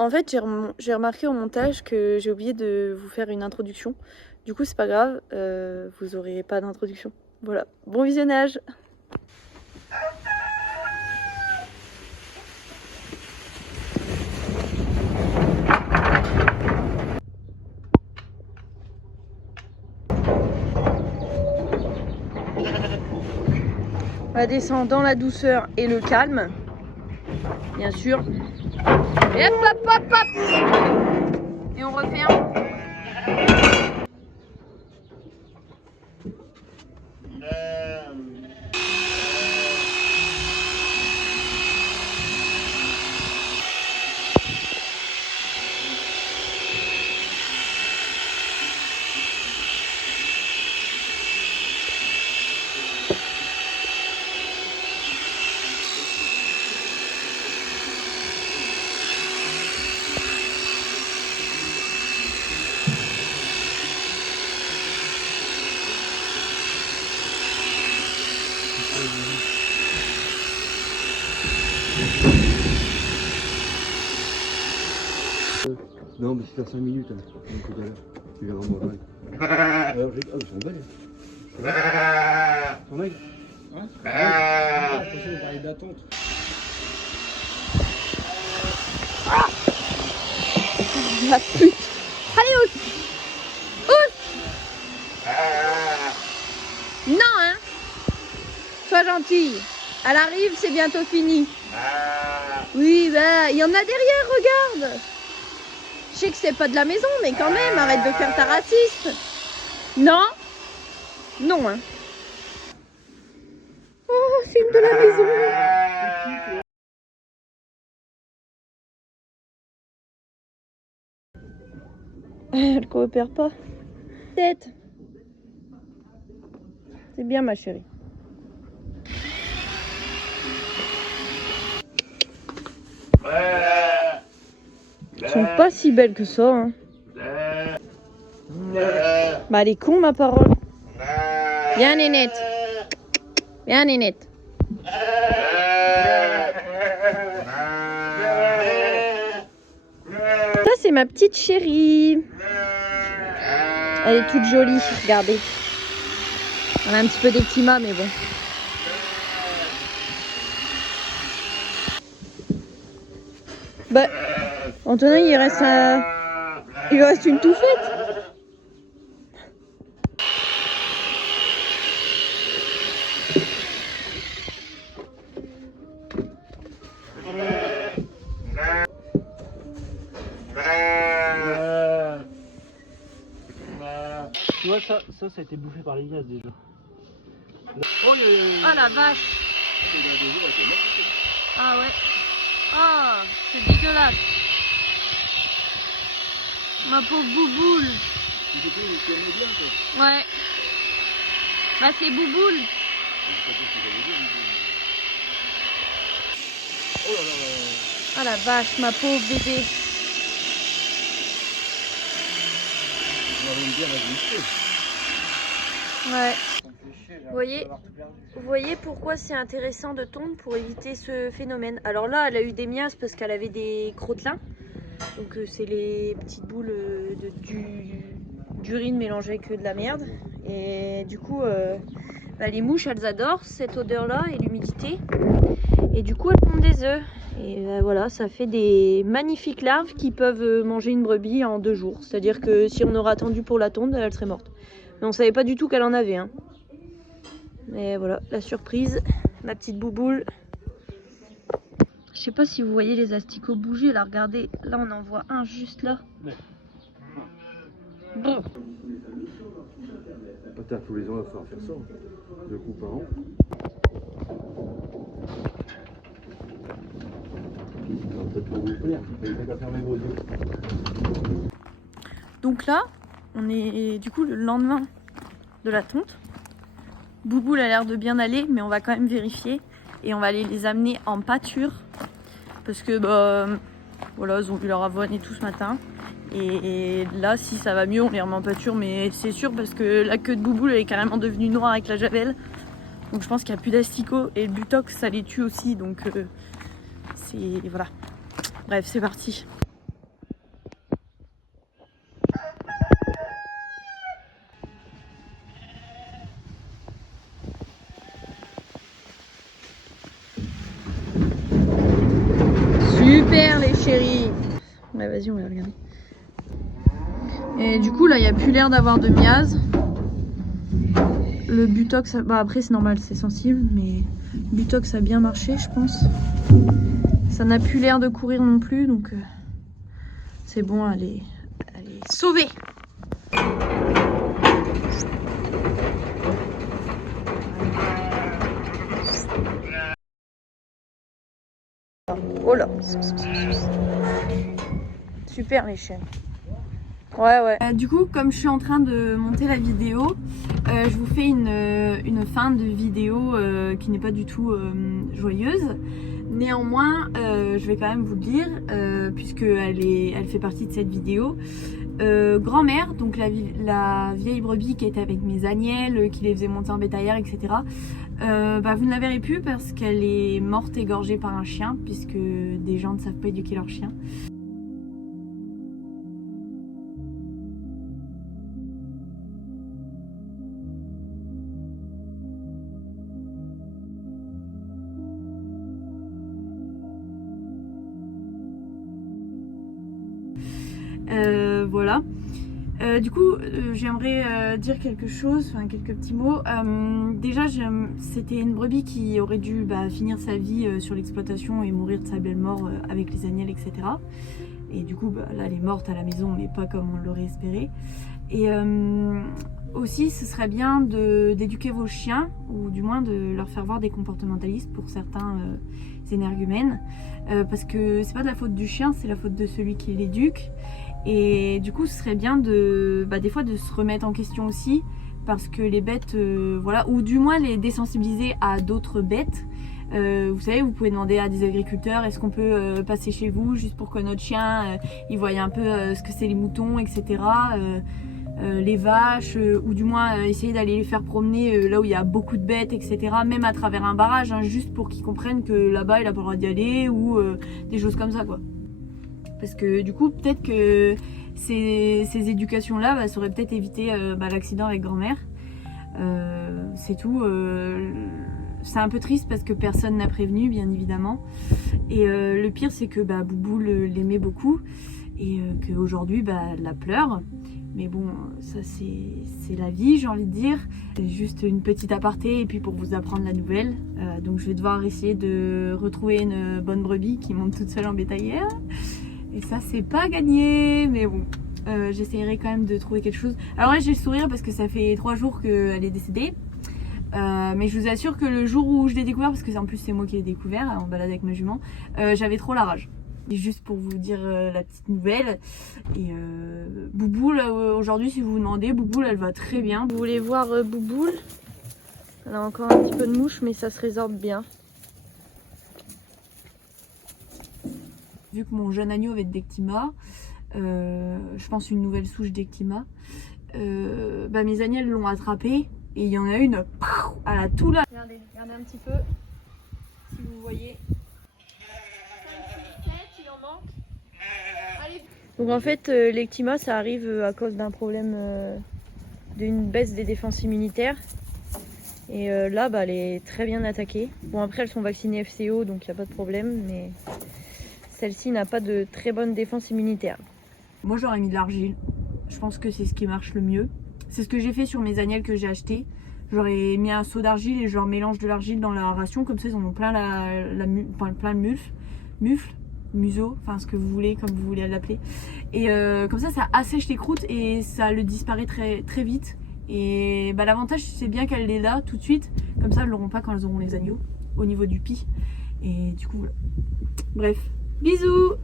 En fait, j'ai remarqué au montage que j'ai oublié de vous faire une introduction. Du coup, c'est pas grave, vous aurez pas d'introduction. Voilà, bon visionnage! On va descendre dans la douceur et le calme, bien sûr. Et hop, hop, hop, hop! Et on referme. Non, mais c'est à 5 minutes, hein, comme tout à l'heure. Tu verras mon oreille. Alors, j'ai... Oh, ils sont belles. Ton oeil. Hein? Attention, on parlait d'attente. La pute! Allez, ouf! Ouf! Non, hein? Sois gentille. Elle arrive, c'est bientôt fini. Oui, bah, il y en a derrière, regarde! Je sais que c'est pas de la maison, mais quand même, arrête de faire ta raciste. Non? Non, hein. Oh, c'est une de la maison. Elle coopère pas. Tête. C'est bien, ma chérie. Elles sont pas si belles que ça, hein. Bah, elle est con, ma parole. Viens, Nénette. Viens, Nénette. Ça, c'est ma petite chérie. Elle est toute jolie, regardez. Elle a un petit peu d'eczéma, mais bon. Bah, Antonin, il lui reste une touffette. Tu vois, ça a été bouffé par les limaces déjà. Oh la vache! Ah ouais. Oh, c'est dégueulasse. Ma pauvre bouboule. Ouais. Bah c'est bouboule. Oh la vache, ma pauvre bébé. Ouais. Vous voyez pourquoi c'est intéressant de tondre pour éviter ce phénomène. Alors là, elle a eu des miasmes parce qu'elle avait des crottelins. Donc c'est les petites boules d'urine mélangées avec de la merde. Et du coup, les mouches, elles adorent cette odeur-là et l'humidité. Et du coup, elles pondent des œufs. Et voilà, ça fait des magnifiques larves qui peuvent manger une brebis en 2 jours. C'est-à-dire que si on aurait attendu pour la tondre, elle serait morte. Mais on savait pas du tout qu'elle en avait, hein. Mais voilà, la surprise, ma petite bouboule. Je sais pas si vous voyez les asticots bouger, là, regardez. Là, on en voit un juste là. Bon. Attends, tous les ans, il va falloir faire ça. 2 coups par an. Donc là, on est du coup le lendemain de la tonte. Bouboule a l'air de bien aller, mais on va quand même vérifier. Et on va aller les amener en pâture. Parce que, voilà, ils ont eu leur avoine et tout ce matin. Et là, si ça va mieux, on les remet en pâture. Mais c'est sûr, parce que la queue de Bouboule, elle est carrément devenue noire avec la javel. Donc je pense qu'il n'y a plus d'asticots. Et le butox, ça les tue aussi. Donc c'est... voilà. Bref, c'est parti. Ouais, vas-y, on va regarder. Et du coup, là, il n'y a plus l'air d'avoir de miase. Le butox, bah après c'est normal, c'est sensible, mais butox a bien marché, je pense. Ça n'a plus l'air de courir non plus, donc c'est bon, elle est sauvée. Oh là. Super les chiens. Ouais. Du coup, comme je suis en train de monter la vidéo, je vous fais une fin de vidéo qui n'est pas du tout joyeuse. Néanmoins, je vais quand même vous le dire, puisqu'elle fait partie de cette vidéo. Grand-mère, donc la vieille brebis qui était avec mes agnelles, qui les faisait monter en bétaillère, etc. Vous ne la verrez plus parce qu'elle est morte égorgée par un chien, puisque des gens ne savent pas éduquer leur chien. Voilà. Du coup, j'aimerais dire quelque chose, enfin quelques petits mots. Déjà, c'était une brebis qui aurait dû finir sa vie sur l'exploitation et mourir de sa belle mort avec les agnelles, etc. Et du coup, là, elle est morte à la maison, mais pas comme on l'aurait espéré. Et aussi, ce serait bien d'éduquer vos chiens, ou du moins de leur faire voir des comportementalistes pour certains énergumènes. Parce que c'est pas de la faute du chien, c'est la faute de celui qui l'éduque. Et du coup, ce serait bien des fois de se remettre en question aussi, parce que les bêtes, voilà, ou du moins les désensibiliser à d'autres bêtes. Vous savez, vous pouvez demander à des agriculteurs, est-ce qu'on peut passer chez vous juste pour que notre chien il voie un peu ce que c'est les moutons, etc. Les vaches, ou du moins essayer d'aller les faire promener là où il y a beaucoup de bêtes, etc. Même à travers un barrage, hein, juste pour qu'ils comprennent que là-bas il a pas le droit d'y aller, ou des choses comme ça, quoi. Parce que du coup, peut-être que ces éducations-là, ça aurait peut-être évité l'accident avec grand-mère. C'est tout. C'est un peu triste parce que personne n'a prévenu, bien évidemment. Et le pire, c'est que Boubou l'aimait beaucoup et qu'aujourd'hui, elle la pleure. Mais bon, ça c'est la vie, j'ai envie de dire. C'est juste une petite aparté et puis pour vous apprendre la nouvelle. Donc je vais devoir essayer de retrouver une bonne brebis qui monte toute seule en bétaillère. Et ça c'est pas gagné, mais bon, j'essayerai quand même de trouver quelque chose. Alors là j'ai le sourire parce que ça fait 3 jours qu'elle est décédée. Mais je vous assure que le jour où je l'ai découvert, parce que en plus c'est moi qui l'ai découvert en balade avec ma jument, j'avais trop la rage. Et juste pour vous dire la petite nouvelle. Et Bouboule, aujourd'hui si vous vous demandez, Bouboule elle va très bien. Vous voulez voir Bouboule? Elle a encore un petit peu de mouche mais ça se résorbe bien. Vu que mon jeune agneau avait de d'ectima, je pense une nouvelle souche d'ectima, mes agnelles l'ont attrapée et il y en a une, elle a tout là. Regardez un petit peu, si vous voyez. 5, 6, 7, il en manque. Allez. Donc en fait, l'ectima ça arrive à cause d'un problème d'une baisse des défenses immunitaires. Et là, elle est très bien attaquée. Bon après elles sont vaccinées FCO donc il n'y a pas de problème, mais celle-ci n'a pas de très bonne défense immunitaire. Moi j'aurais mis de l'argile. Je pense que c'est ce qui marche le mieux. C'est ce que j'ai fait sur mes agnelles que j'ai achetées. J'aurais mis un seau d'argile et je leur mélange de l'argile dans la ration. Comme ça ils en ont plein plein le mufle, museau, enfin ce que vous voulez, comme vous voulez l'appeler. Et comme ça assèche les croûtes et ça le disparaît très, très vite. Et l'avantage c'est bien qu'elle est là tout de suite. Comme ça elles l'auront pas quand elles auront les agneaux au niveau du pis. Et du coup voilà. Bref. Bisous!